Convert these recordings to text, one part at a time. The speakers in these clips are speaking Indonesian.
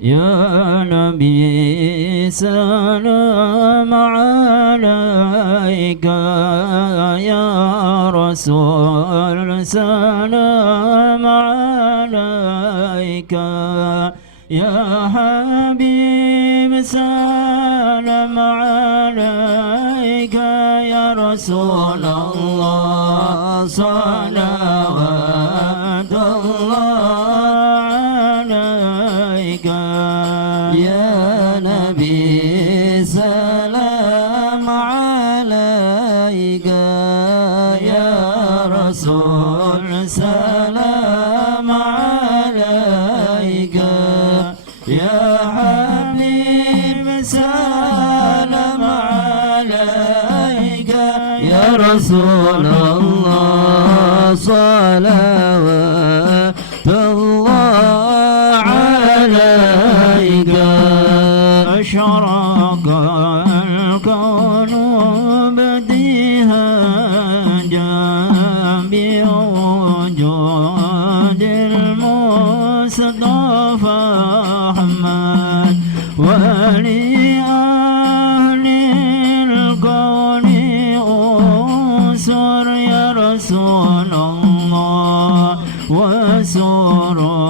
يا نبي سلام عليك، يا رسول سلام عليك، يا حبيب سلام عليك، يا رسول الله صلوات الله عليك، يا نبي سلام عليك، يا رسول سلام عليك، يا حبيب سلام عليك، يا رسول الله صلوات الله عليك. أشرق الكون بديها بوجود المصطفى أحمد، ولأهل الكون أنصر يا رسول الله، وسرورك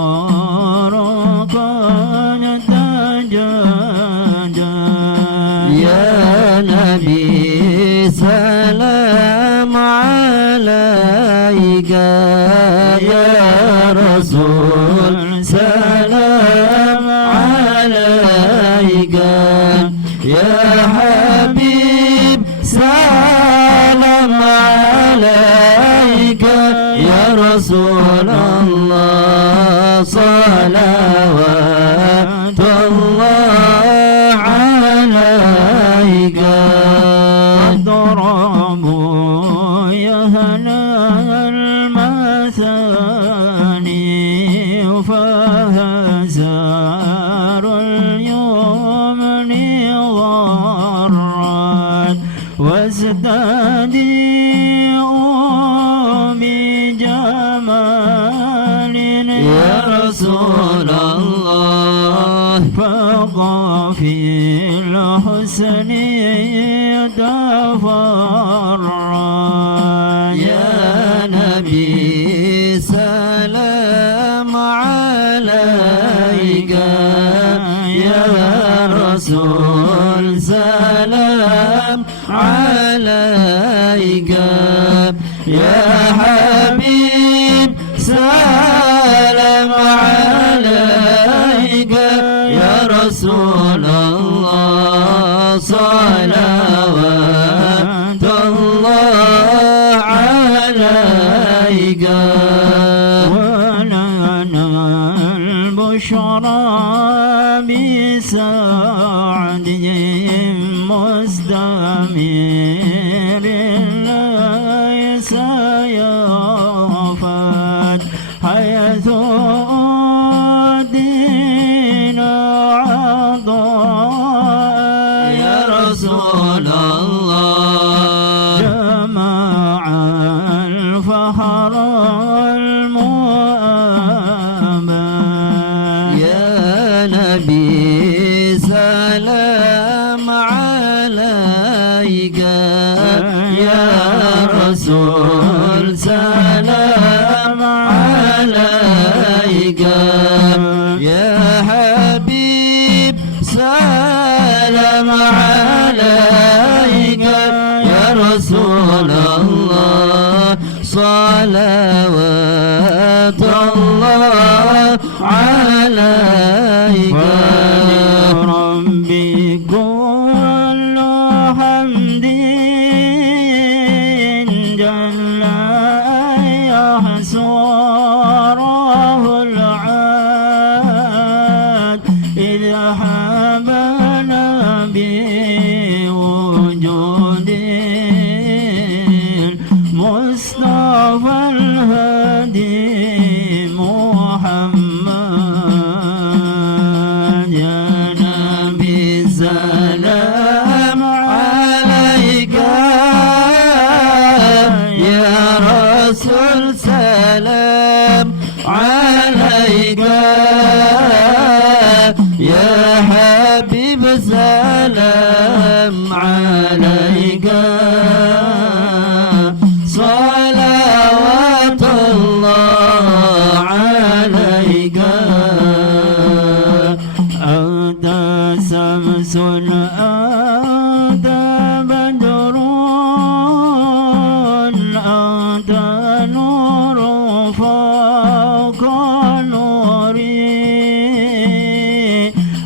تجدد. يا نبي سلام عليك، يا رسول سلام عليك، يا حبيب سلام عليك، يا رسول الله صلوات الله عليك. اضربوا يا هنا المثاني، فهزار اليمن ضرت، وازدادوا بجمال يا رسول الله، فقافي الحسن يتفرج. يا نبي سلام عليك، يا رسول سلام عليك، يا حبيب سلام عليك، يا رسول الله صلوات الله عليك. ولنا البشرى بسعد مستمر ليس يفات، حيث الدين عطاء يا رسول الله، جمع الفخر المؤمن. يا نبي سلام عليك، يا رسول سلام عليك، يا حبيب سلام عليك، يا رسول الله صلوات الله عليك. ربي كل حمد جل يحصره العاد، إذ حبنا بوجود المصطفى الهادي محمد. يا حبيب سلام عليك صلوات الله عليك أنت شمس أنت بدر أنت نور فوق نوري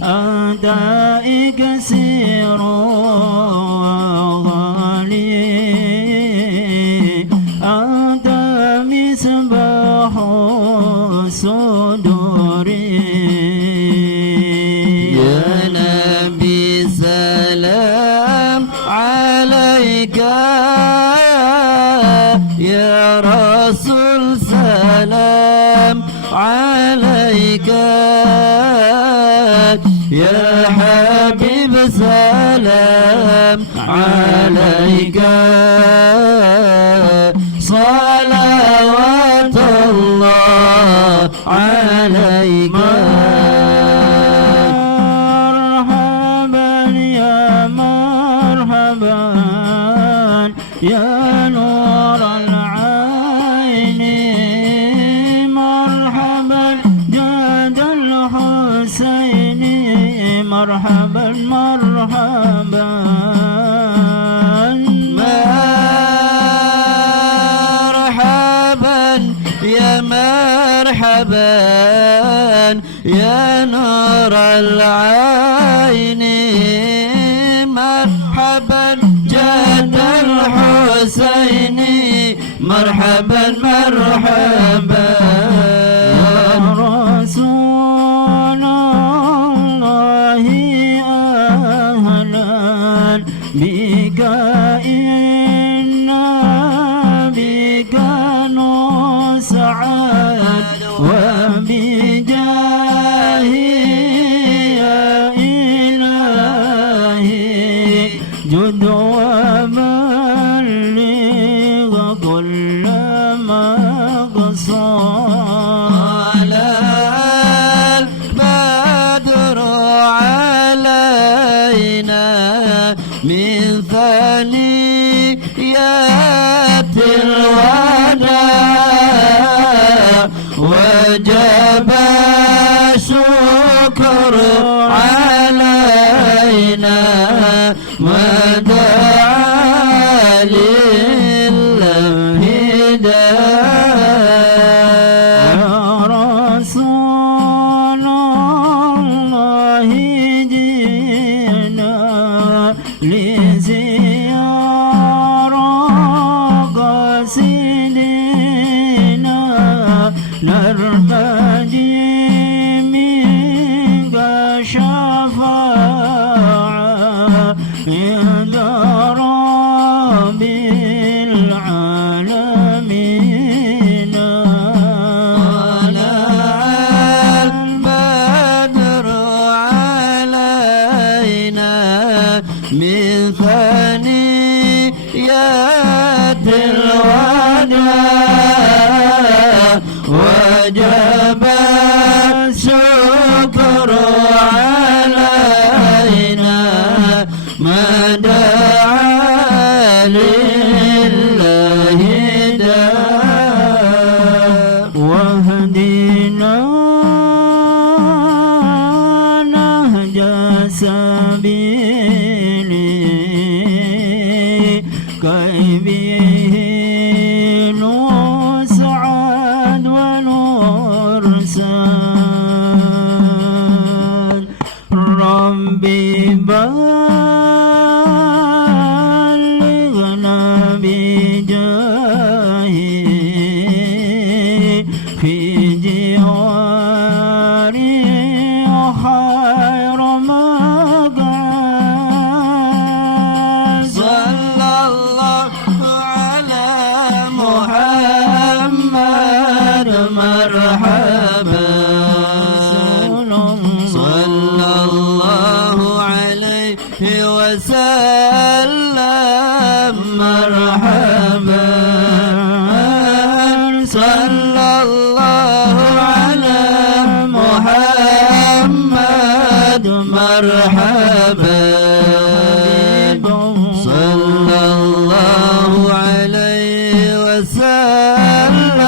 أنت إكسير وغالي أنت مصباح صدوري يا نبي سلام عليك يا رسول سلام عليك يا حبيب سلام عليك صلوات الله عليك مرحبا يا مرحبا يا نور العين مرحبا جاد الحسين مرحبا مرحبا مرحبا يا مرحبا يا نور العين مرحبا جد الحسين مرحبا مرحبا يا رسول الله أهلا بك إنا بك نسعد وبجاه يا إلهي جد وبلغ كل مقصود البدر علينا من ثنيات الوداع وجب الشكر علينا ودعا لله داع يا رسول الله جئنا لزيارة قاصدنا نرتجي منك شفاعة عند رب العالمين البدر علينا من ثنيات الوداع وجب الشكر علينا ما دعا لله داع واهدنا نهج سبيلي كي به نسعد ونرسل ربي بلغنا بجاهي في جواري خير مقعد صلى الله على محمد مرحبا صلى الله عليه وسلم مرحبا صلى الله على محمد مرحبا صلى الله عليه وسلم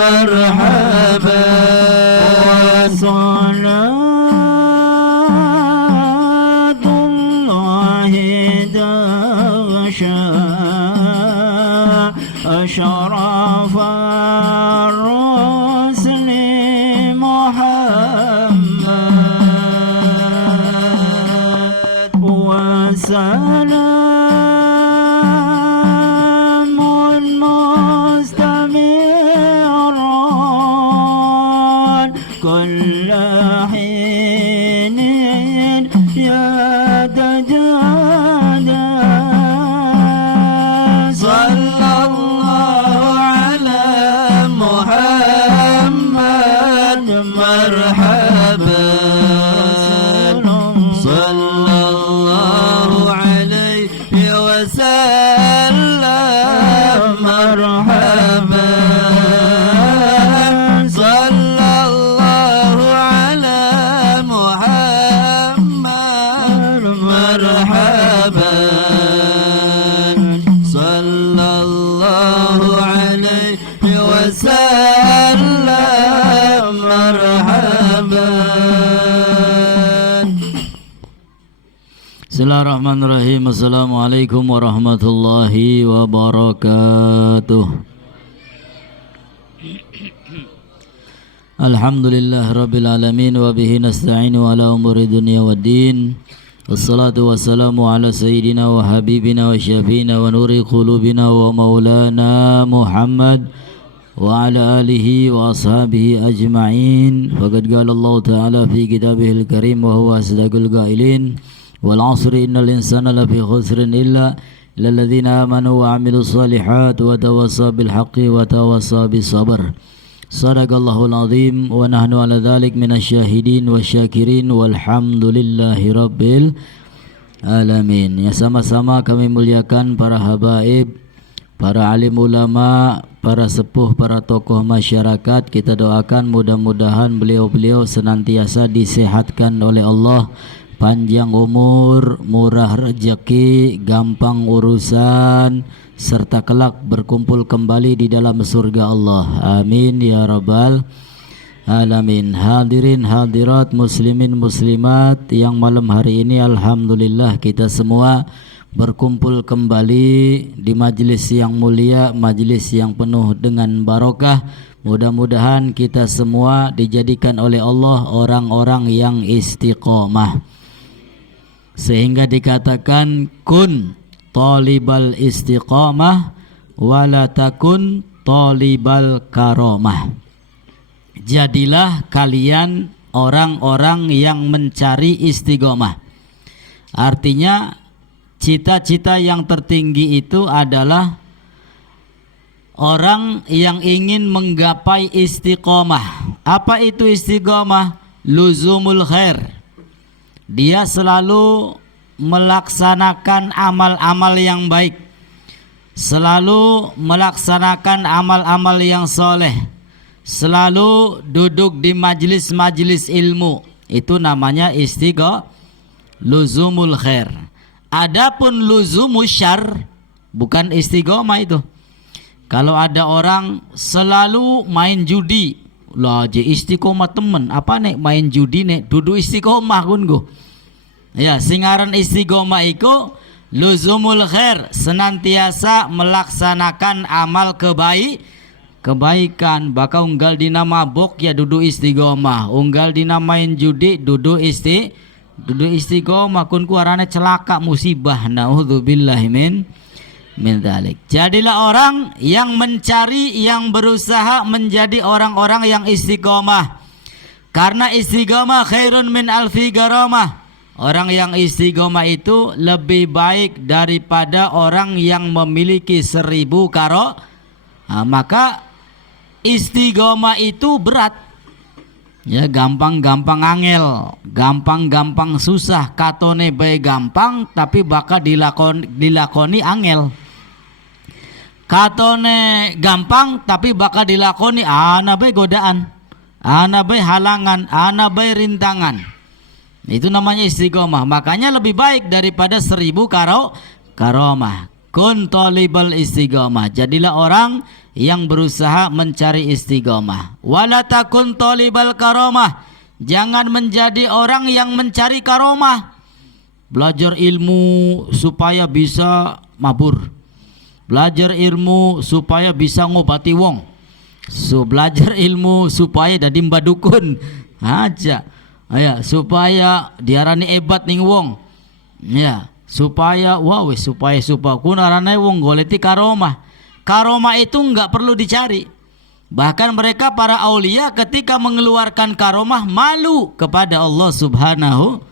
مرحبا صلاة الله تغشى أشرف الرسل محمد وسلام مستمر كل حين يتجدد صلى الله على محمد مرحبا صلى الله عليه وسلم مرحبا صلى الله على محمد مرحبا صلى الله عليه وسلم مرحبا. Bismillahirrahmanirrahim. Assalamualaikum warahmatullahi wabarakatuh. Alhamdulillah rabbil alamin wa bihi nasta'inu ala umuri dunya waddin. Wassalatu wassalamu ala sayyidina wa habibina wa syafiina wa nuri qulubina wa maulana Muhammad wa ala alihi wa ashabihi ajma'in. Faqad qala Allah ta'ala fi kitabihil karim wa huwa asdaqul qailin. Wal 'asri innal insana lafi khusrin illa lilladzina amanu wa 'amilus solihat wa tawassaw bil haqqi wa tawassaw bis sabr. Sadaqallahul azim wa nahnu ala dhalik minasyahidin wasyakirin walhamdulillahi rabbil alamin. Ya, sama-sama kami muliakan para habaib, para alim ulama, para sepuh, para tokoh masyarakat. Kita doakan mudah-mudahan beliau-beliau senantiasa disehatkan oleh Allah, panjang umur, murah rezeki, gampang urusan, serta kelak berkumpul kembali di dalam surga Allah. Amin ya rabbal alamin. Hadirin hadirat, muslimin muslimat yang malam hari ini alhamdulillah kita semua berkumpul kembali di majelis yang mulia, majelis yang penuh dengan barokah. Mudah-mudahan kita semua dijadikan oleh Allah orang-orang yang istiqomah, sehingga dikatakan kun talibal istiqamah wala takun talibal karomah. Jadilah kalian orang-orang yang mencari istiqomah. Artinya cita-cita yang tertinggi itu adalah orang yang ingin menggapai istiqomah. Apa itu istiqomah? Luzumul khair. Dia selalu melaksanakan amal-amal yang baik, selalu melaksanakan amal-amal yang soleh, selalu duduk di majelis-majelis ilmu. Itu namanya istiqomah, luzumul khair. Adapun luzumus syarr bukan istiqomah itu. Kalau ada orang selalu main judi, lah je istiqomah temen, apa nek main judi nek duduk istiqomah kunku. Ya, singaran istiqomah iku luzumul khair, senantiasa melaksanakan amal kebaikan. Baka unggal dina mabuk ya duduk istiqomah, unggal dina main judi duduk istiqomah. Kun kuarane celaka musibah, naudzubillahi min dzalik. Jadilah orang yang mencari, yang berusaha menjadi orang-orang yang istiqomah. Karena istiqomah khairun min alfi garamah. Orang yang istiqomah itu lebih baik daripada orang yang memiliki 1000 karo. Maka istiqomah itu berat. Ya, gampang-gampang angel, gampang-gampang susah. Katone bae gampang tapi bakal dilakoni angel. Katone gampang tapi bakal dilakoni ana bae godaan, ana bae halangan, ana bae rintangan. Itu namanya istiqomah. Makanya lebih baik daripada 1000 karomah. Kun talibal istiqomah. Jadilah orang yang berusaha mencari istiqomah. Wala takun talibal karomah. Jangan menjadi orang yang mencari karomah. Belajar ilmu supaya bisa mabur. Belajar ilmu supaya bisa ngobati wong. Belajar ilmu supaya jadi mbadukun aja. Ya, supaya diarani hebat ning wong. Ya, supaya supaya kunarane wong goleti karomah. Karomah itu enggak perlu dicari. Bahkan mereka para aulia ketika mengeluarkan karomah malu kepada Allah Subhanahu.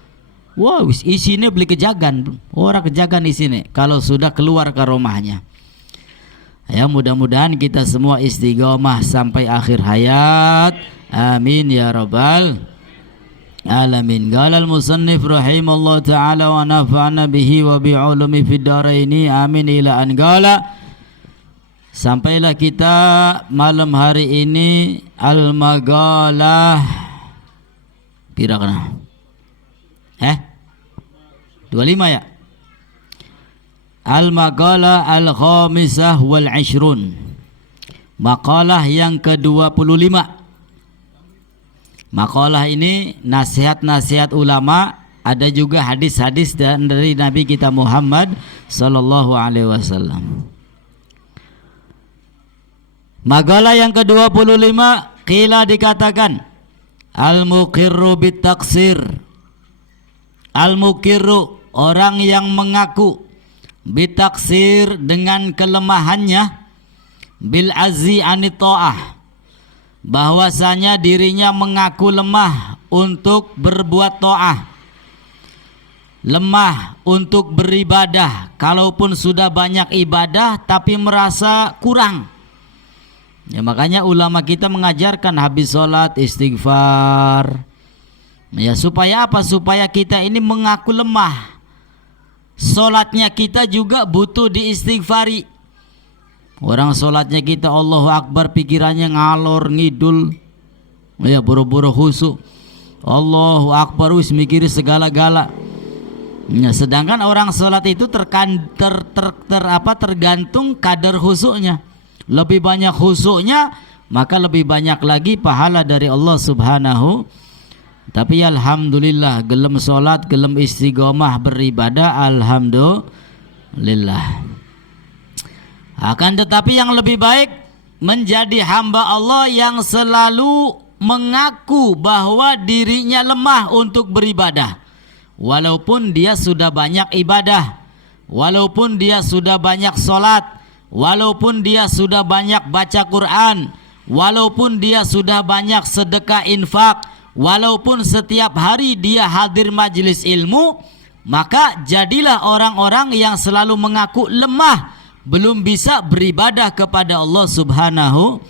Isine beli kejagan. Orang kejagan isine kalau sudah keluar karomahnya. Ya, mudah-mudahan kita semua istiqomah sampai akhir hayat. Amin ya rabbal alamin. Qala al-musannif rahimallahu ta'ala wa nafa'ana bihi wa bi'ulumi fid dharaini. Amin ila an qala. Sampailah kita malam hari ini al-maqalah kira-kira 25 ya. Al-maqalah al-khamisah wal 'ishrun. Maqalah yang ke-25. Maqalah ini nasihat-nasihat ulama, ada juga hadis-hadis dari Nabi kita Muhammad sallallahu alaihi wasallam. Maqalah yang ke-25, qila dikatakan al-muqirru bit-taqsir. Al-muqirru, orang yang mengaku, bitaksir, dengan kelemahannya, bil azzi anit ta'ah, bahwasanya dirinya mengaku lemah untuk berbuat ta'ah, lemah untuk beribadah. Kalaupun sudah banyak ibadah tapi merasa kurang. Ya, makanya ulama kita mengajarkan habis sholat istighfar. Ya, supaya apa? Supaya kita ini mengaku lemah. Solatnya kita juga butuh diistighfari. Orang solatnya kita Allahu Akbar, pikirannya ngalor ngidul. Ya, buru-buru khusyuk. Allahu Akbar, wis mikir segala-gala. Ya, sedangkan orang solat itu tergantung kadar khusyuknya. Lebih banyak khusyuknya, maka lebih banyak lagi pahala dari Allah Subhanahu. Tapi alhamdulillah, gelem solat, gelem istiqomah beribadah, alhamdulillah. Akan tetapi yang lebih baik menjadi hamba Allah yang selalu mengaku bahwa dirinya lemah untuk beribadah. Walaupun dia sudah banyak ibadah, walaupun dia sudah banyak solat, walaupun dia sudah banyak baca Quran, walaupun dia sudah banyak sedekah infak, walaupun setiap hari dia hadir majelis ilmu, maka jadilah orang-orang yang selalu mengaku lemah, belum bisa beribadah kepada Allah Subhanahu.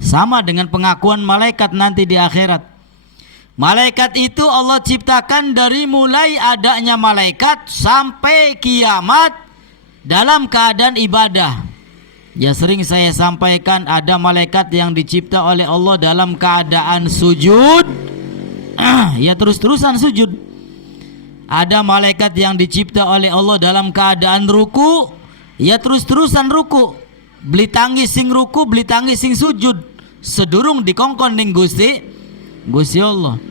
Sama dengan pengakuan malaikat nanti di akhirat. Malaikat itu Allah ciptakan dari mulai adanya malaikat sampai kiamat dalam keadaan ibadah. Ya, sering saya sampaikan, ada malaikat yang dicipta oleh Allah dalam keadaan sujud, ya terus-terusan sujud. Ada malaikat yang dicipta oleh Allah dalam keadaan ruku, ya terus-terusan ruku. Beli tangi sing ruku, beli tangi sing sujud, sedurung dikongkon ning Gusti Allah.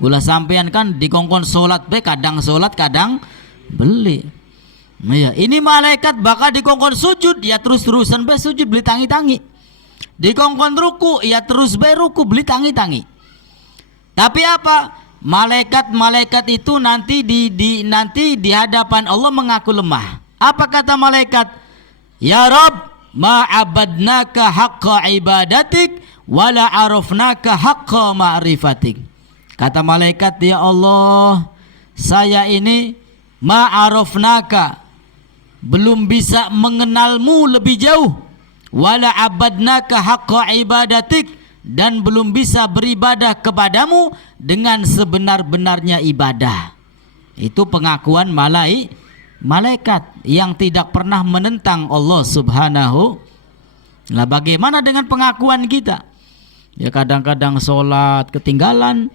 Ulah sampean kan dikongkon solat be, kadang solat kadang beli. Ya, ini malaikat bakal dikongkon sujud, ya terus-terusan be sujud, beli tangi-tangi. Dikongkon ruku, ya terus be ruku, beli tangi-tangi. Tapi apa? Malaikat-malaikat itu nanti di hadapan Allah mengaku lemah. Apa kata malaikat? Ya Rabb, ma'abadnaka haqqa ibadatik wala arafnaka haqqa ma'rifatik. Kata malaikat, ya Allah, saya ini ma'arafnaka, belum bisa mengenalmu lebih jauh, wala abadnaka haqqa ibadatik, dan belum bisa beribadah kepadamu dengan sebenar-benarnya ibadah. Itu pengakuan malaikat yang tidak pernah menentang Allah Subhanahu. Nah, bagaimana dengan pengakuan kita? Ya, kadang-kadang sholat ketinggalan,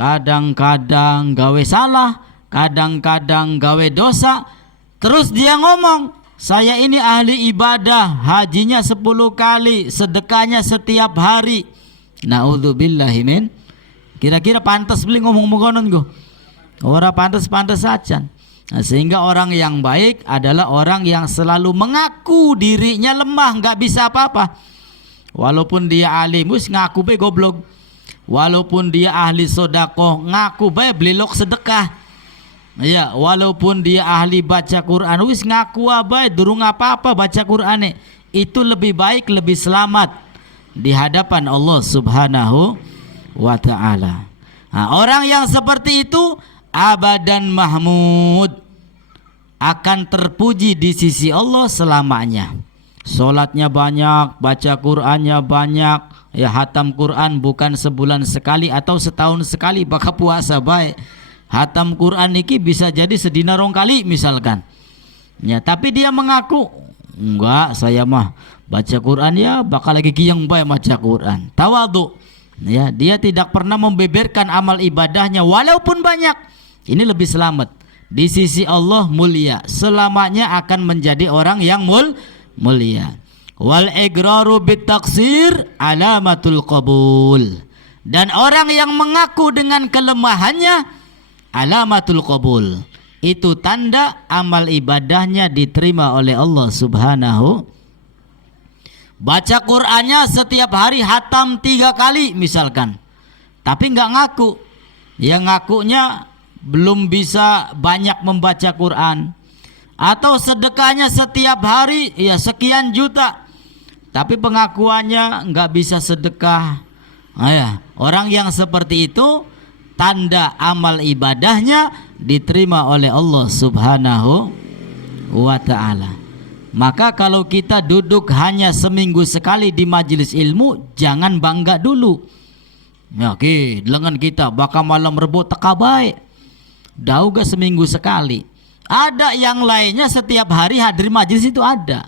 kadang-kadang gawe salah, kadang-kadang gawe dosa. Terus dia ngomong, saya ini ahli ibadah, hajinya 10 kali, sedekahnya setiap hari. Naudzubillahi min. Kira-kira pantas beli ngomong mengonon go? Orang pantas-pantas saja. Nah, sehingga orang yang baik adalah orang yang selalu mengaku dirinya lemah, nggak bisa apa-apa. Walaupun dia alimus ngaku be goblok. Walaupun dia ahli sodakoh ngaku be belilok sedekah. Ya, walaupun dia ahli baca Quran wis ngaku abai durung apa-apa baca Qur'ane. Itu lebih baik, lebih selamat di hadapan Allah Subhanahu wa ta'ala. Nah, orang yang seperti itu abadan mahmud, akan terpuji di sisi Allah selamanya. Sholatnya banyak, baca Qur'annya banyak, ya hatam Qur'an bukan sebulan sekali atau setahun sekali, baka puasa baik. Hatam Quran ini bisa jadi sedina rong kali misalkan. Ya, tapi dia mengaku, enggak, saya mah baca Quran ya bakal lagi kiyang bae baca Quran. Tawadhu. Ya, dia tidak pernah membeberkan amal ibadahnya walaupun banyak. Ini lebih selamat. Di sisi Allah mulia, selamanya akan menjadi orang yang mulia. Wal igraru bit taqsir alamatul qabul. Dan orang yang mengaku dengan kelemahannya alamatul qabul, itu tanda amal ibadahnya diterima oleh Allah Subhanahu. Baca Qur'annya setiap hari hatam 3 kali misalkan, tapi nggak ngaku. Ya ngakunya belum bisa banyak membaca Qur'an. Atau sedekahnya setiap hari ya sekian juta, tapi pengakuannya nggak bisa sedekah. Ya, orang yang seperti itu tanda amal ibadahnya diterima oleh Allah Subhanahu wa ta'ala. Maka kalau kita duduk hanya seminggu sekali di majelis ilmu, jangan bangga dulu. Ya, oke, lengan kita bakal malam Rebo teka baik. Dauga seminggu sekali. Ada yang lainnya setiap hari hadir majelis itu ada.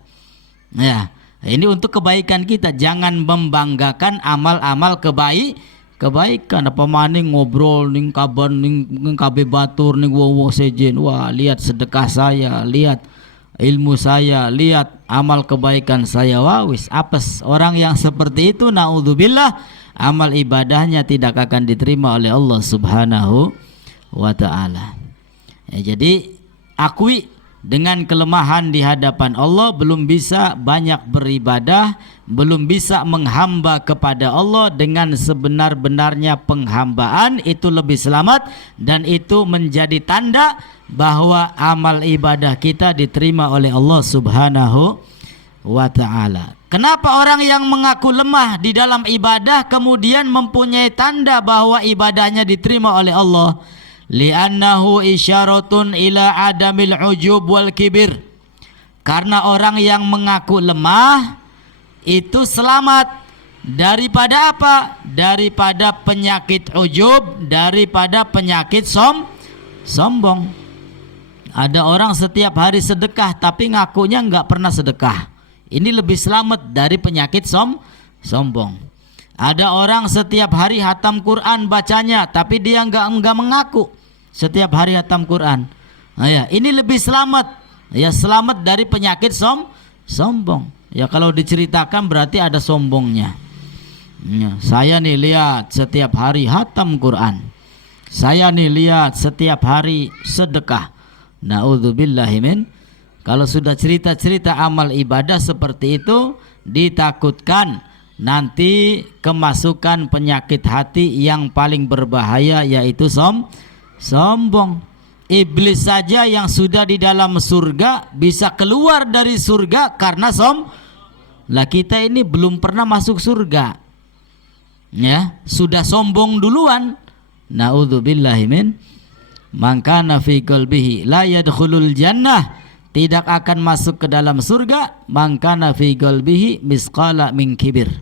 Ya, ini untuk kebaikan kita. Jangan membanggakan amal-amal kebaikan. Apa maning ngobrol ning kaban ning kabe batur ning wowo sejen. Wah, lihat sedekah saya, lihat ilmu saya, lihat amal kebaikan saya. Wah, wis apes. Orang yang seperti itu naudzubillah, amal ibadahnya tidak akan diterima oleh Allah Subhanahu wa ta'ala. Ya, jadi akui dengan kelemahan di hadapan Allah, belum bisa banyak beribadah, belum bisa menghamba kepada Allah dengan sebenar-benarnya penghambaan. Itu lebih selamat, dan itu menjadi tanda bahwa amal ibadah kita diterima oleh Allah Subhanahu wa ta'ala. Kenapa orang yang mengaku lemah di dalam ibadah kemudian mempunyai tanda bahwa ibadahnya diterima oleh Allah? Li'annahu isyaratun ila adamil ujub wal kibir. Karena orang yang mengaku lemah itu selamat daripada apa? Daripada penyakit ujub, daripada penyakit sombong. Ada orang setiap hari sedekah tapi ngakunya enggak pernah sedekah. Ini lebih selamat dari penyakit sombong. Ada orang setiap hari hatam Quran bacanya tapi dia enggak mengaku setiap hari hatam Quran. Nah, ya, ini lebih selamat. Ya, selamat dari penyakit sombong. Ya, kalau diceritakan berarti ada sombongnya. Ya, saya nih lihat setiap hari hatam Quran. Saya nih lihat setiap hari sedekah. Naudzubillahi min. Kalau sudah cerita-cerita amal ibadah seperti itu, ditakutkan nanti kemasukan penyakit hati yang paling berbahaya, yaitu sombong. Iblis saja yang sudah di dalam surga bisa keluar dari surga karena lah kita ini belum pernah masuk surga, ya sudah sombong duluan. Naudzubillahi min. Man kana fi qalbihi la yadkhulul jannah, tidak akan masuk ke dalam surga. Man kana fi qalbihi misqala min kibir,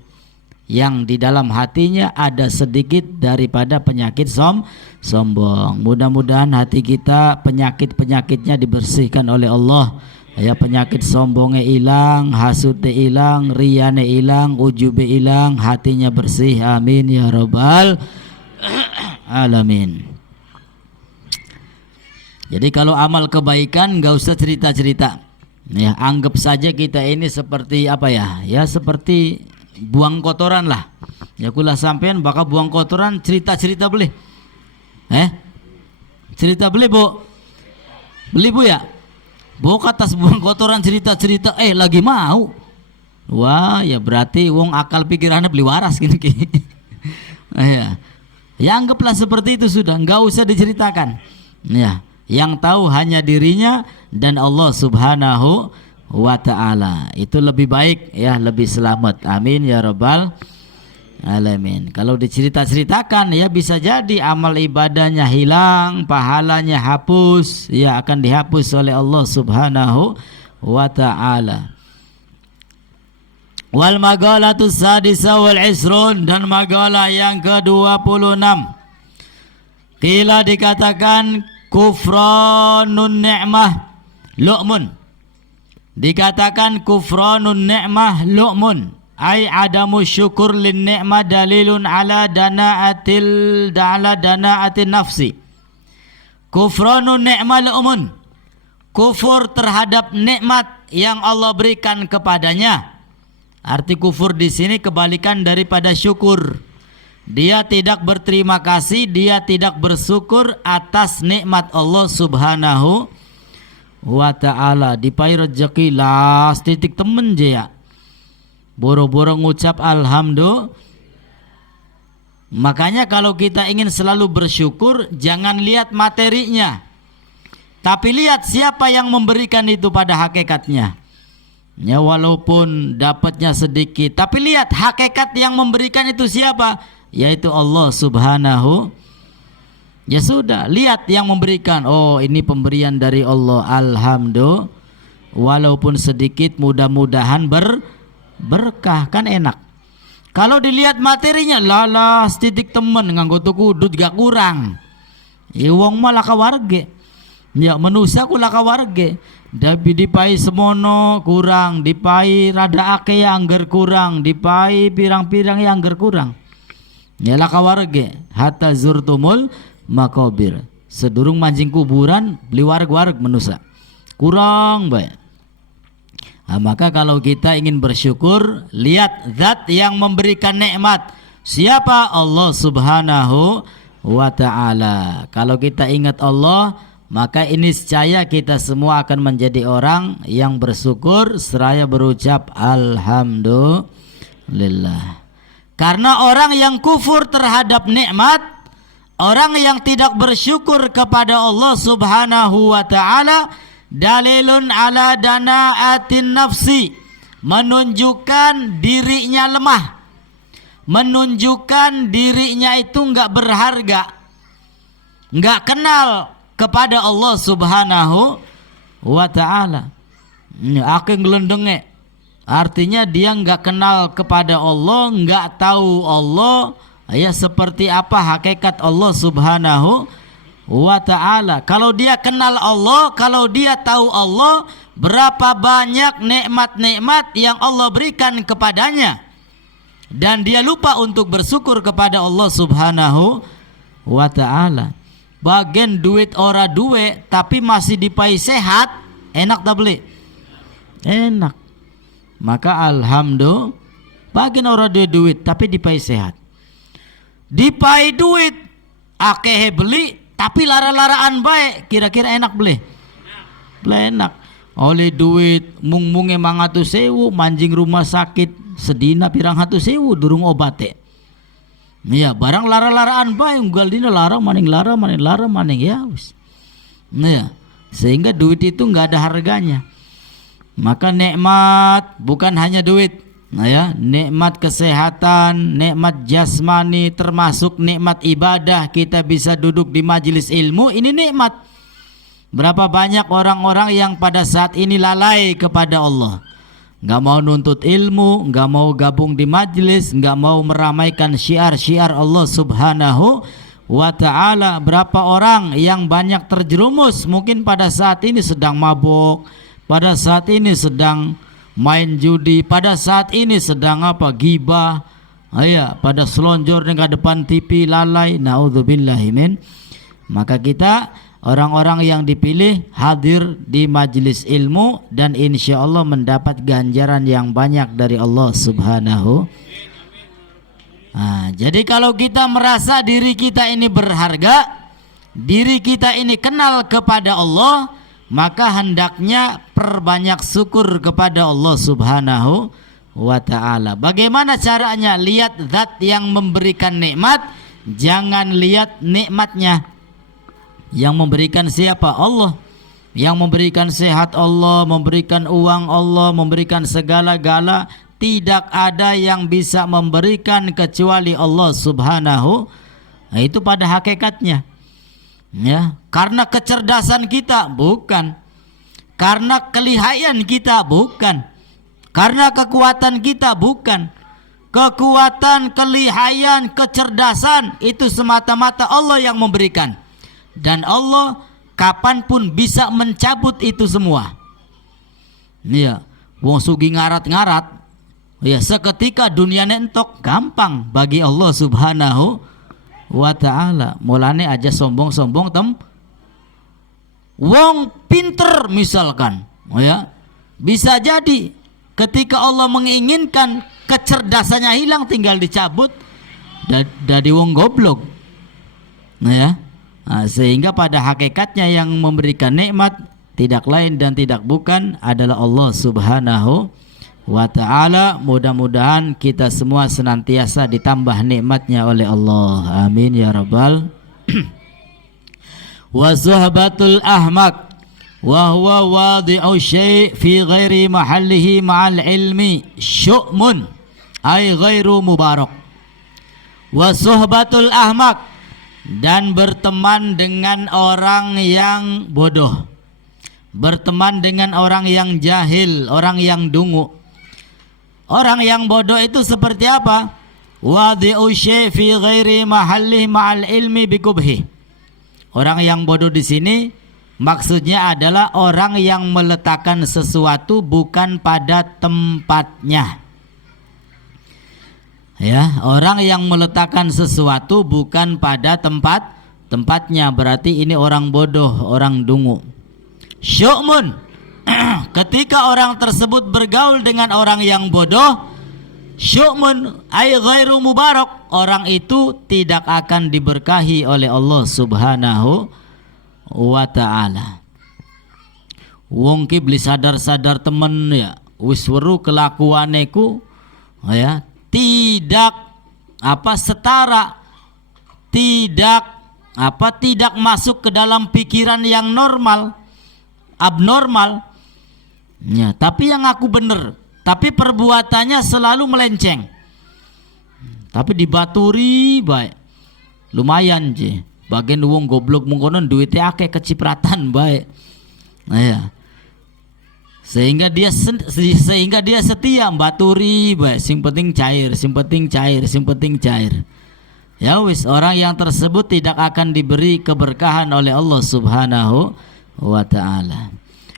yang di dalam hatinya ada sedikit daripada penyakit sombong. Mudah-mudahan hati kita penyakit-penyakitnya dibersihkan oleh Allah. Ya, penyakit sombongnya hilang, hasudnya hilang, riyane hilang, ujube hilang, hatinya bersih. Amin ya rabbal alamin. Jadi kalau amal kebaikan nggak usah cerita-cerita. Ya, anggap saja kita ini seperti apa ya? Ya seperti buang kotoran lah. Ya kula sampean bakal buang kotoran cerita-cerita boleh. Cerita beli bu, beli bu ya. Bu atas buang kotoran cerita-cerita, lagi mau. Wah ya berarti wong akal pikirannya beli waras gini. Ya anggaplah seperti itu sudah, nggak usah diceritakan. Ya, yang tahu hanya dirinya dan Allah Subhanahu wa Ta'ala. Itu lebih baik ya, lebih selamat. Amin ya rabbal alamin. Kalau dicerita-ceritakan ya bisa jadi amal ibadahnya hilang, pahalanya hapus, ya akan dihapus oleh Allah Subhanahu wa Ta'ala. Wal maghalatu sadisa wal isrun, dan magalah yang ke-26. Qila dikatakan kufranun ni'mah lu'mun. Dikatakan kufranun ni'mah lu'mun. Ay adamu syukur lin ni'mah dalilun ala dana'atin nafsi. Kufranun ni'mal umun, kufur terhadap nikmat yang Allah berikan kepadanya. Arti kufur di sini kebalikan daripada syukur. Dia tidak berterima kasih, dia tidak bersyukur atas nikmat Allah Subhanahu wa Ta'ala. Dipai rezeki las titik temen je ya. Boro-boro ngucap alhamdulillah. Makanya kalau kita ingin selalu bersyukur, jangan lihat materinya, tapi lihat siapa yang memberikan itu pada hakikatnya. Ya walaupun dapatnya sedikit, tapi lihat hakikat yang memberikan itu siapa, yaitu Allah Subhanahu. Ya sudah, lihat yang memberikan. Oh ini pemberian dari Allah, alhamdulillah. Walaupun sedikit, mudah-mudahan berkah, kan enak. Kalau dilihat materinya, lalas titik temen nganggo tuku udut gak kurang. Wong mah laka warge. Ya manusia ku laka warge. Tapi dipai semono kurang, dipai rada ake ya angger kurang, dipai pirang-pirang ya angger kurang. Ya laka warge. Hatta zurtumul makobir. Sedurung mancing kuburan beli warg-warg manusia. Kurang baik. Nah, maka kalau kita ingin bersyukur, lihat zat yang memberikan nikmat. Siapa? Allah Subhanahu wa Ta'ala. Kalau kita ingat Allah, maka ini niscaya kita semua akan menjadi orang yang bersyukur seraya berucap alhamdulillah. Karena orang yang kufur terhadap nikmat, orang yang tidak bersyukur kepada Allah Subhanahu wa Ta'ala, dalilun ala dana'atin nafsi, menunjukkan dirinya lemah, menunjukkan dirinya itu enggak berharga, enggak kenal kepada Allah Subhanahu wa Ta'ala. Ake ngelendenge, artinya dia enggak kenal kepada Allah, enggak tahu Allah ya seperti apa hakikat Allah Subhanahu wa Ta'ala. Kalau dia kenal Allah, kalau dia tahu Allah, berapa banyak nikmat-nikmat yang Allah berikan kepadanya, dan dia lupa untuk bersyukur kepada Allah Subhanahu wa Ta'ala. Bagian duit ora duwe tapi masih dipai sehat, enak tak beli? Enak. Maka alhamdulillah, bagian ora duit tapi dipai sehat. Dipai duit akeh beli tapi lara-laraan baik, kira-kira enak beli? Enak. Oleh duit mung-munge 500.000, manjing rumah sakit sedina pirang 100.000 durung obate. Ya barang lara-laraan baik, unggal dina lara maning ya wis. Ya, sehingga duit itu enggak ada harganya. Maka nikmat bukan hanya duit. Nah ya, nikmat kesehatan, nikmat jasmani, termasuk nikmat ibadah, kita bisa duduk di majelis ilmu, ini nikmat. Berapa banyak orang-orang yang pada saat ini lalai kepada Allah, nggak mau nuntut ilmu, nggak mau gabung di majelis, nggak mau meramaikan syiar-syiar Allah Subhanahu wa Ta'ala. Berapa orang yang banyak terjerumus, mungkin pada saat ini sedang mabuk, pada saat ini sedang main judi, pada saat ini sedang ghibah, pada selonjor dengan depan TV lalai, naudzubillahi min. Maka kita orang-orang yang dipilih hadir di majelis ilmu dan insya Allah mendapat ganjaran yang banyak dari Allah Subhanahu. Jadi kalau kita merasa diri kita ini berharga, diri kita ini kenal kepada Allah, maka hendaknya perbanyak syukur kepada Allah Subhanahu wa ta'ala. Bagaimana caranya? Lihat zat yang memberikan nikmat, jangan lihat nikmatnya. Yang memberikan siapa? Allah. Yang memberikan sehat Allah, memberikan uang Allah, memberikan segala-gala. Tidak ada yang bisa memberikan kecuali Allah Subhanahu. Itu pada hakikatnya. Ya, karena kecerdasan kita bukan, karena kelihayan kita bukan, karena kekuatan kita bukan. Kekuatan, kelihayan, kecerdasan itu semata-mata Allah yang memberikan. Dan Allah kapanpun bisa mencabut itu semua. Iya, wong sugi ngarat-ngarat, ya seketika dunia nentok, gampang bagi Allah Subhanahu wa ta'ala. Mulane aja sombong-sombong wong pinter misalkan, ya bisa jadi ketika Allah menginginkan kecerdasannya hilang, tinggal dicabut dari wong goblok. Sehingga pada hakikatnya yang memberikan nikmat tidak lain dan tidak bukan adalah Allah Subhanahu wa ta'ala. Mudah-mudahan kita semua senantiasa ditambah nikmatnya oleh Allah. Amin ya rabbal. Wa suhbatul ahmak wa huwa wadi'u syai' fi ghairi mahallihi ma'al ilmi syu'mun ay ghairu mubarak. Wa suhbatul ahmak, dan berteman dengan orang yang bodoh, berteman dengan orang yang jahil, orang yang dungu. Orang yang bodoh itu seperti apa? Wadi'u syai' fi ghairi mahallihi ma'al ilmi bikubhi. Orang yang bodoh di sini maksudnya adalah orang yang meletakkan sesuatu bukan pada tempatnya. Ya, orang yang meletakkan sesuatu bukan pada tempatnya, berarti ini orang bodoh, orang dungu. Syu'mun, ketika orang tersebut bergaul dengan orang yang bodoh, syu'mun ay ghairu mubarak, orang itu tidak akan diberkahi oleh Allah Subhanahu wa ta'ala. Wong ki beli sadar-sadar temen ya, wis weru kelakuaneku ya, tidak setara, tidak masuk ke dalam pikiran yang normal, abnormal. Ya, tapi yang aku bener, tapi perbuatannya selalu melenceng. Tapi dibaturi baik, lumayan je. Bagian wong goblok mengkonon duitnya akeh kecipratan baik. Nah, ya. Sehingga dia setia baturi baik, sing penting cair. Ya wis, orang yang tersebut tidak akan diberi keberkahan oleh Allah Subhanahu wa ta'ala.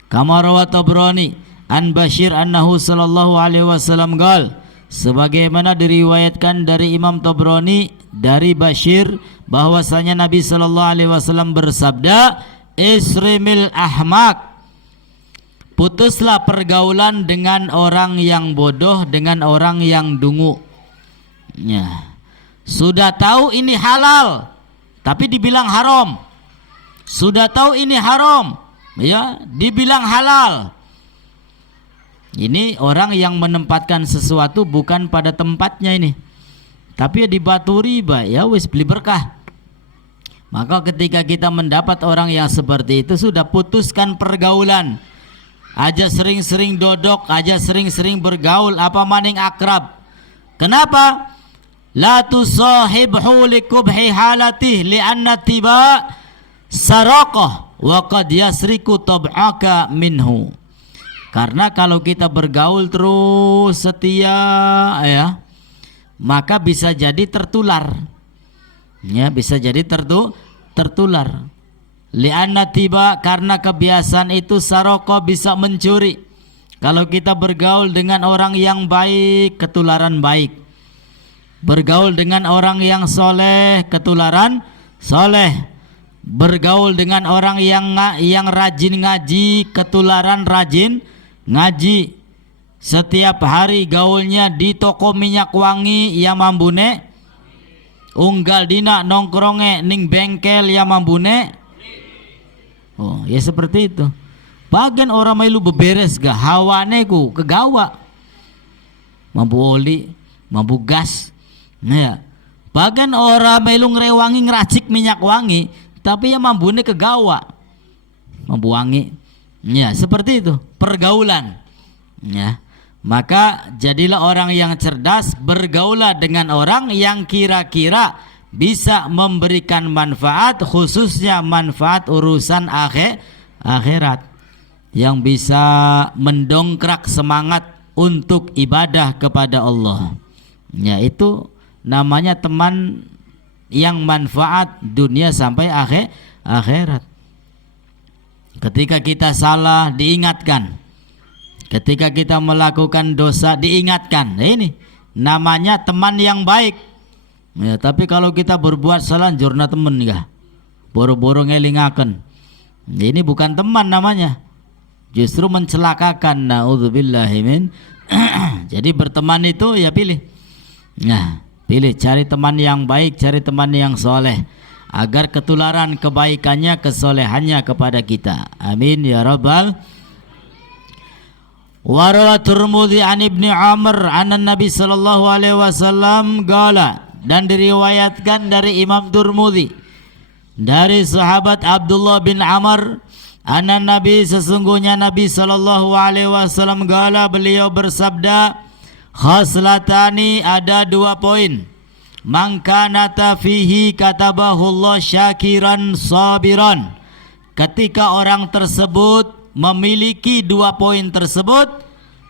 Kama rawa Tabrani an Bashir annahu sallallahu alaihi wasallam qala, sebagaimana diriwayatkan dari Imam Tabrani dari Bashir bahwasanya Nabi sallallahu alaihi wasallam bersabda, isrimil ahmak, putuslah pergaulan dengan orang yang bodoh, dengan orang yang dungu. Ya. Sudah tahu ini halal tapi dibilang haram. Sudah tahu ini haram, ya, dibilang halal. Ini orang yang menempatkan sesuatu bukan pada tempatnya ini. Tapi dibaturi ba, ya wis beli berkah. Maka ketika kita mendapat orang yang seperti itu, sudah putuskan pergaulan. Aja sering-sering dodok, aja sering-sering bergaul, apa maning akrab. Kenapa? La tusahibhu likubhi halatih li'anna tiba saraqah wa qad yasriku tab'aka minhu. Karena kalau kita bergaul terus setia ya, maka bisa jadi tertular. Ya, bisa jadi tertular. Li'anna tiba, karena kebiasaan itu saroko, bisa mencuri. Kalau kita bergaul dengan orang yang baik, ketularan baik. Bergaul dengan orang yang soleh, ketularan soleh. Bergaul dengan orang yang rajin ngaji, ketularan rajin ngaji. Setiap hari gaulnya di toko minyak wangi ya mambune, unggal dina nongkronge ning bengkel ya mambune. Oh, ya seperti itu. Bagian orang melu beberes gak hawane ku kegawa. Mampu oli, mampu gas. Nah, bagian orang melu ngrewangi ngeracik minyak wangi, tapi ya mambune kegawa. Mampu wangi. Ya, seperti itu pergaulan. Ya. Maka jadilah orang yang cerdas, bergaulah dengan orang yang kira-kira bisa memberikan manfaat, khususnya manfaat urusan akhirat, yang bisa mendongkrak semangat untuk ibadah kepada Allah. Ya, itu namanya teman yang manfaat dunia sampai akhirat. Ketika kita salah diingatkan, ketika kita melakukan dosa diingatkan. Nah, ini namanya teman yang baik. Ya, tapi kalau kita berbuat salah jurna temen ya, boro-boro ngelingaken. Ini bukan teman namanya. Justru mencelakakan. Naudzubillahi min. Jadi berteman itu ya pilih. Nah, pilih cari teman yang baik, cari teman yang soleh, agar ketularan kebaikannya, kesolehannya kepada kita. Amin ya rabbal. Warawa Tirmidzi an Ibnu Amr anna Nabi sallallahu alaihi wasallam qala, dan diriwayatkan dari Imam Tirmidzi dari sahabat Abdullah bin Amr, anna Nabi, sesungguhnya Nabi sallallahu alaihi wasallam qala, beliau bersabda, khaslatani, ada 2 poin, man kanata fihi katabahullah syakiran sabiran, ketika orang tersebut memiliki 2 poin tersebut,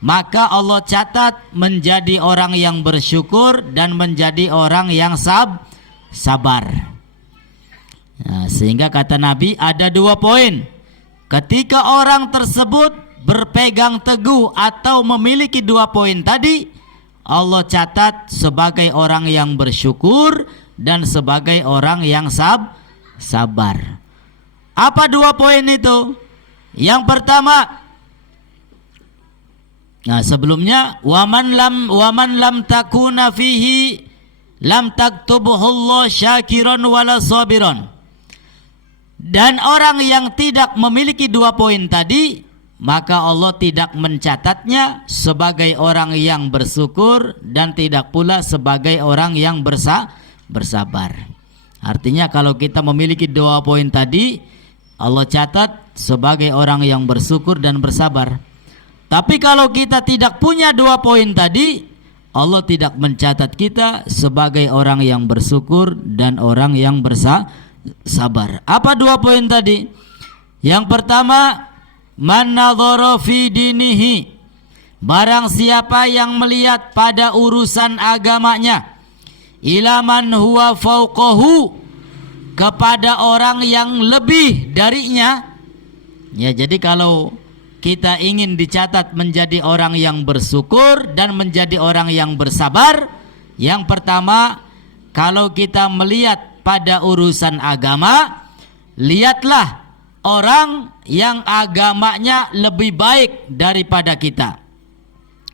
maka Allah catat menjadi orang yang bersyukur dan menjadi orang yang sabar. Nah, sehingga kata Nabi ada 2 poin. Ketika orang tersebut berpegang teguh atau memiliki 2 poin tadi, Allah catat sebagai orang yang bersyukur dan sebagai orang yang sabar. Apa 2 poin itu? Yang pertama, nah sebelumnya, waman lam takuna fihi lam taktubuhullah syakiran wala sabiran. Dan orang yang tidak memiliki 2 poin tadi, maka Allah tidak mencatatnya sebagai orang yang bersyukur dan tidak pula sebagai orang yang bersabar. Artinya kalau kita memiliki 2 poin tadi, Allah catat sebagai orang yang bersyukur dan bersabar. Tapi kalau kita tidak punya 2 poin tadi, Allah tidak mencatat kita sebagai orang yang bersyukur dan orang yang bersabar. Apa 2 poin tadi? Yang pertama, man nadhara fi dinihi, barang siapa yang melihat pada urusan agamanya, ila man huwa fauqahu, kepada orang yang lebih darinya. Ya, jadi kalau kita ingin dicatat menjadi orang yang bersyukur dan menjadi orang yang bersabar, yang pertama, kalau kita melihat pada urusan agama, lihatlah orang yang agamanya lebih baik daripada kita.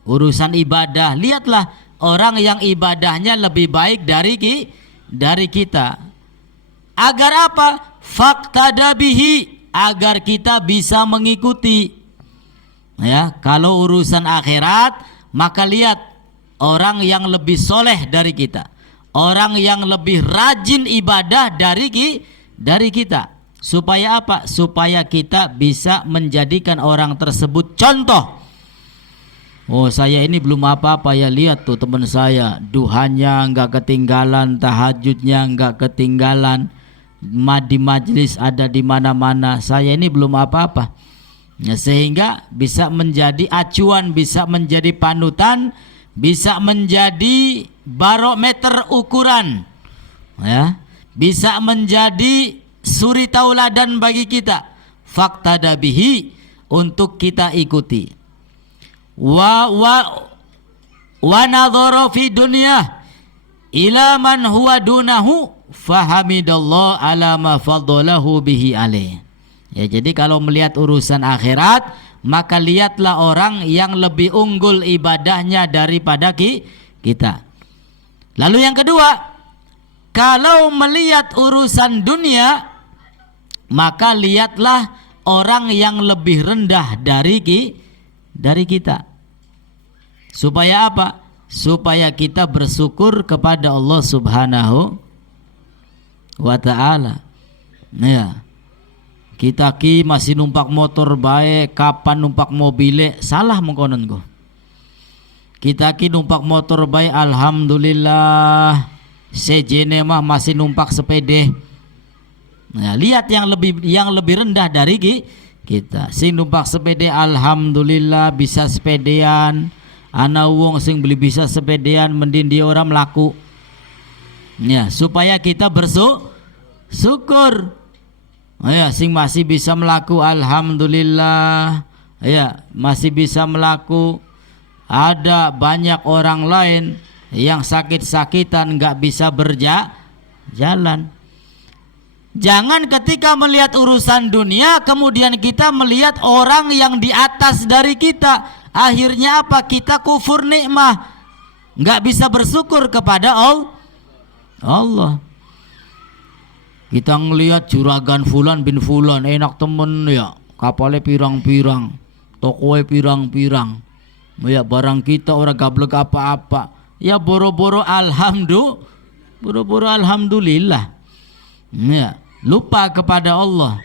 Urusan ibadah, lihatlah orang yang ibadahnya lebih baik dari kita. Agar apa? Faqtada bihi, agar kita bisa mengikuti. Ya, kalau urusan akhirat, maka lihat orang yang lebih soleh dari kita, orang yang lebih rajin ibadah dari kita. Supaya apa? Supaya kita bisa menjadikan orang tersebut contoh. Oh, saya ini belum apa-apa ya, lihat tuh teman saya, duhanya enggak ketinggalan, tahajudnya enggak ketinggalan, di majelis ada di mana-mana, saya ini belum apa-apa. Ya, sehingga bisa menjadi acuan, bisa menjadi panutan, bisa menjadi barometer ukuran, ya, bisa menjadi suri tauladan bagi kita. Faqtada bihi, untuk kita ikuti. Wa nadhara fi dunya, ila man huwa dunahu fahamidallah ala ma faddalahu bihi alaih. Ya, jadi kalau melihat urusan akhirat, maka lihatlah orang yang lebih unggul ibadahnya daripada kita. Lalu yang kedua, kalau melihat urusan dunia, maka lihatlah orang yang lebih rendah dari kita. Supaya apa? Supaya kita bersyukur kepada Allah Subhanahu wa ta'ala. Ya. Kita masih numpak motor baik, kapan numpak mobil salah mengkonon go. Kita numpak motor baik, alhamdulillah. Sejene mah masih numpak sepede. Nah, lihat yang lebih rendah dari kita. Sing numpak sepede alhamdulillah bisa sepedean. Ana wong sing beli bisa sepedean mending dia orang melaku. Ya, supaya kita bersyukur. Ya, sing masih bisa melaku alhamdulillah. Ya, masih bisa melaku. Ada banyak orang lain yang sakit-sakitan nggak bisa berjalan. Jangan ketika melihat urusan dunia kemudian kita melihat orang yang di atas dari kita. Akhirnya apa? Kita kufur nikmah, nggak bisa bersyukur kepada Allah. Kita ngelihat juragan fulan bin fulan enak temen ya, kapalnya pirang-pirang, tokonya pirang-pirang, ya barang kita orang gablek apa-apa, ya boro-boro alhamdulillah, ya lupa kepada Allah.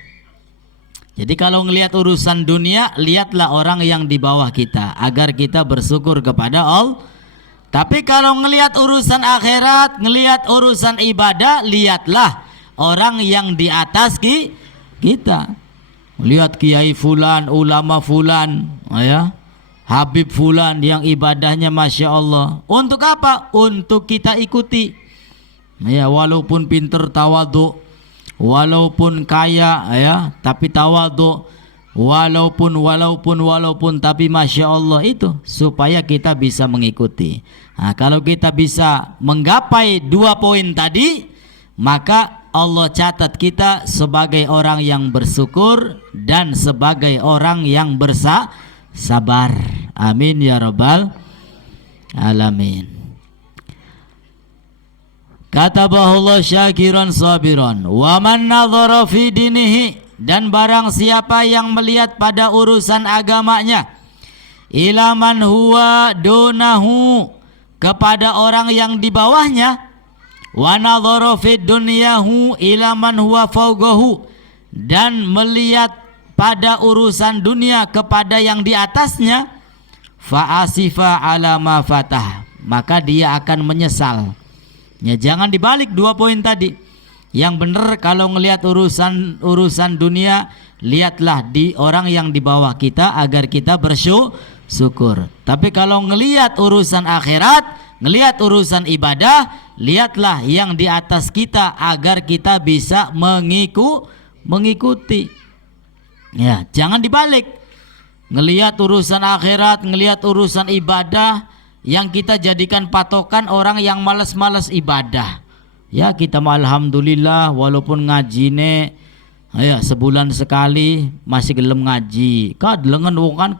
Jadi kalau ngelihat urusan dunia, lihatlah orang yang di bawah kita agar kita bersyukur kepada Allah. Tapi kalau ngelihat urusan akhirat, ngelihat urusan ibadah, lihatlah orang yang di atas kita. Lihat kiai fulan, ulama fulan, ya, Habib fulan yang ibadahnya masya Allah. Untuk apa? Untuk kita ikuti. Ya, walaupun pinter tawadhu, walaupun kaya ya tapi tawadhu, walaupun tapi masya Allah, itu supaya kita bisa mengikuti. Nah, kalau kita bisa menggapai 2 poin tadi, maka Allah catat kita sebagai orang yang bersyukur dan sebagai orang yang bersabar. Amin ya rabbal alamin. Katabahullah syakiran sabiran wa man nadhara fi dinihi, dan barang siapa yang melihat pada urusan agamanya, ila man huwa dunahu, kepada orang yang di bawahnya, wa nadhara fi dunyahu ila man huwa fawqahu, dan melihat pada urusan dunia kepada yang di atasnya, fa asifa ala ma fatah, maka dia akan menyesal. Ya, jangan dibalik 2 poin tadi. Yang benar kalau ngelihat urusan dunia, lihatlah di orang yang di bawah kita agar kita bersyukur. Tapi kalau ngelihat urusan akhirat, ngelihat urusan ibadah, lihatlah yang di atas kita agar kita bisa mengikuti. Ya, jangan dibalik. Ngelihat urusan akhirat, ngelihat urusan ibadah, yang kita jadikan patokan orang yang malas-malas ibadah. Ya, kita mah alhamdulillah walaupun ngajine ya sebulan sekali masih gelem ngaji. Ka delengan wong kan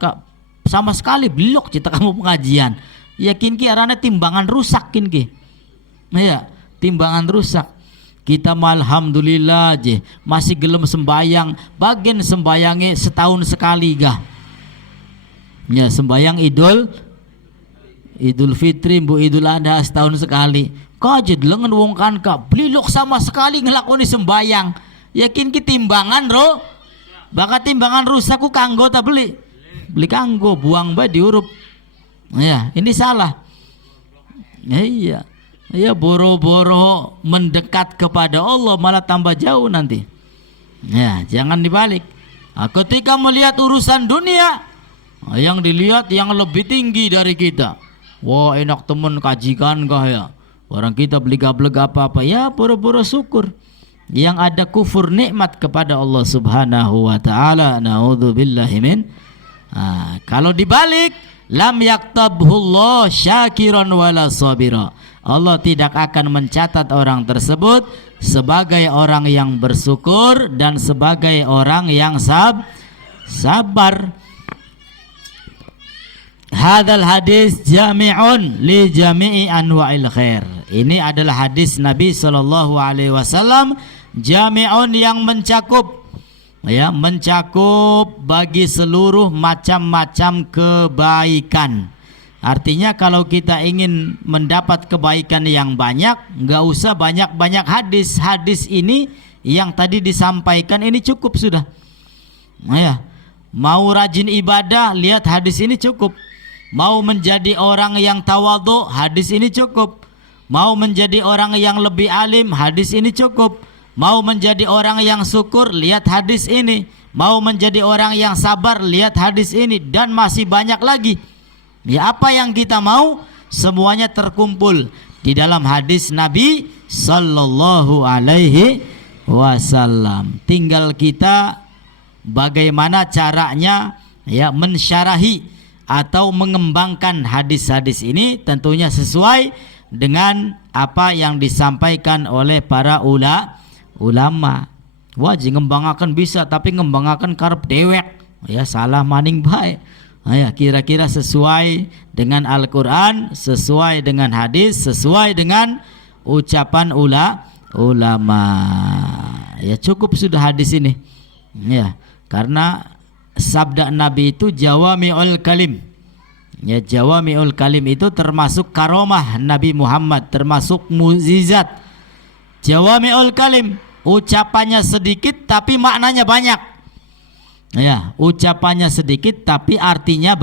sama sekali belok cita kamu pengajian. Yakin ki arane timbangan rusak kin ki. Ya, timbangan rusak. Kita mah alhamdulillah je masih gelem sembayang, bagian sembayangnya setahun sekali gah. Ya, sembayang Idul Fitri, Bu Idul Adha setahun sekali. Kajet lengan wong kan ka blilok sama sekali ngelakoni sembayang. Yakin ki timbangan ro. Baka timbangan rusak ku kanggo ta beli kanggo buang bae diurup. Ya, ini salah. Iya. Ya boro-boro mendekat kepada Allah malah tambah jauh nanti. Ya, jangan dibalik. Nah, ketika melihat urusan dunia, yang dilihat yang lebih tinggi dari kita. Wah, enak temen kajikan kah ya? Orang kita beli gablek apa-apa, ya boro-boro syukur. Yang ada kufur nikmat kepada Allah Subhanahu wa taala. Naudzubillahi min. Kalau dibalik, lam yaktabhullah syakiran wala sabira. Allah tidak akan mencatat orang tersebut sebagai orang yang bersyukur dan sebagai orang yang sabar. Hadzal hadis jami'un li jami'i anwa'il khair. Ini adalah hadis Nabi sallallahu alaihi wasallam, jami'un yang mencakup, ya, mencakup bagi seluruh macam-macam kebaikan. Artinya kalau kita ingin mendapat kebaikan yang banyak, nggak usah banyak-banyak hadis. Hadis ini yang tadi disampaikan ini cukup sudah. Ya, mau rajin ibadah, lihat hadis ini cukup. Mau menjadi orang yang tawadhu, hadis ini cukup. Mau menjadi orang yang lebih alim, hadis ini cukup. Mau menjadi orang yang syukur, lihat hadis ini. Mau menjadi orang yang sabar, lihat hadis ini. Dan masih banyak lagi. Ya, apa yang kita mau, semuanya terkumpul di dalam hadis Nabi sallallahu alaihi wasallam. Tinggal kita bagaimana caranya, ya, mensyarahi atau mengembangkan hadis-hadis ini, tentunya sesuai dengan apa yang disampaikan oleh para ulama. Wajib ngembangkan bisa, tapi ngembangkan karep dewek, ya salah maning baik. Ya, kira-kira sesuai dengan Al-Quran, sesuai dengan hadis, sesuai dengan ucapan ulama. Ya cukup sudah hadis ini. Ya, karena sabda Nabi itu jawami'ul kalim. Ya, jawami'ul kalim itu termasuk karomah Nabi Muhammad, termasuk mukjizat. Jawami'ul kalim, ucapannya sedikit tapi maknanya banyak. Ya, ucapannya sedikit tapi artinya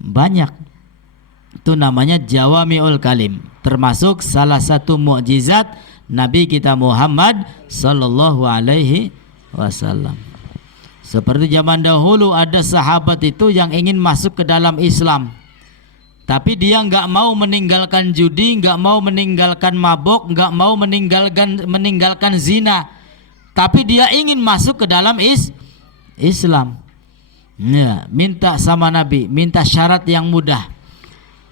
banyak. Itu namanya jawami'ul kalim. Termasuk salah satu mukjizat Nabi kita Muhammad sallallahu alaihi wasallam. Seperti zaman dahulu ada sahabat itu yang ingin masuk ke dalam Islam, tapi dia nggak mau meninggalkan judi, nggak mau meninggalkan mabok, nggak mau meninggalkan zina, tapi dia ingin masuk ke dalam Islam. Ya, minta sama Nabi, minta syarat yang mudah.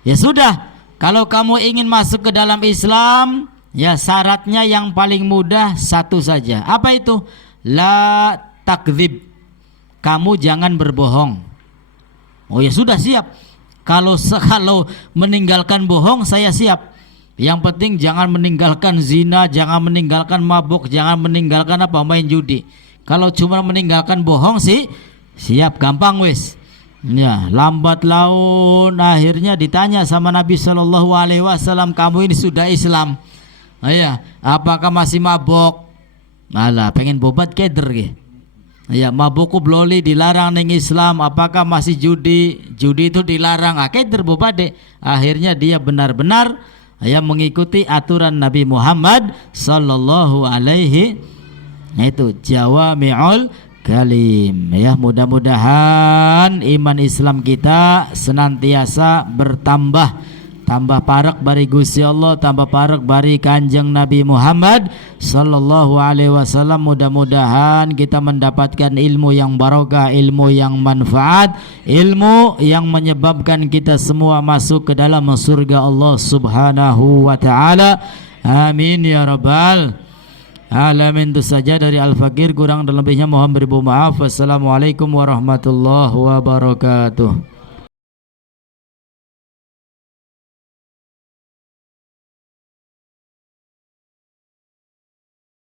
Ya sudah, kalau kamu ingin masuk ke dalam Islam, ya syaratnya yang paling mudah satu saja. Apa itu? La takdzib. Kamu jangan berbohong. Oh ya sudah, siap. Kalau meninggalkan bohong saya siap. Yang penting jangan meninggalkan zina, jangan meninggalkan mabuk, jangan meninggalkan main judi. Kalau cuma meninggalkan bohong sih siap, gampang wis. Ya, lambat laun akhirnya ditanya sama Nabi sallallahu alaihi wasallam, kamu ini sudah Islam. Ya, apakah masih mabuk? Malah pengen bobat keder gitu. Ya, mabuku bloli dilarang ning Islam, apakah masih judi? Judi itu dilarang. Keder bobade. Akhirnya dia benar-benar ya mengikuti aturan Nabi Muhammad sallallahu alaihi, itu jawami'ul kalim. Ya, mudah-mudahan iman Islam kita senantiasa bertambah, tambah parak bari Gusti Allah, tambah parak bari Kanjeng Nabi Muhammad sallallahu alaihi wasallam. Mudah-mudahan kita mendapatkan ilmu yang barokah, ilmu yang manfaat, ilmu yang menyebabkan kita semua masuk ke dalam surga Allah Subhanahu wa taala. Amin ya rabbal alamin. Itu saja dari Al-Fakir, kurang dan lebihnya mohon beribu maaf. Wassalamualaikum warahmatullahi wabarakatuh.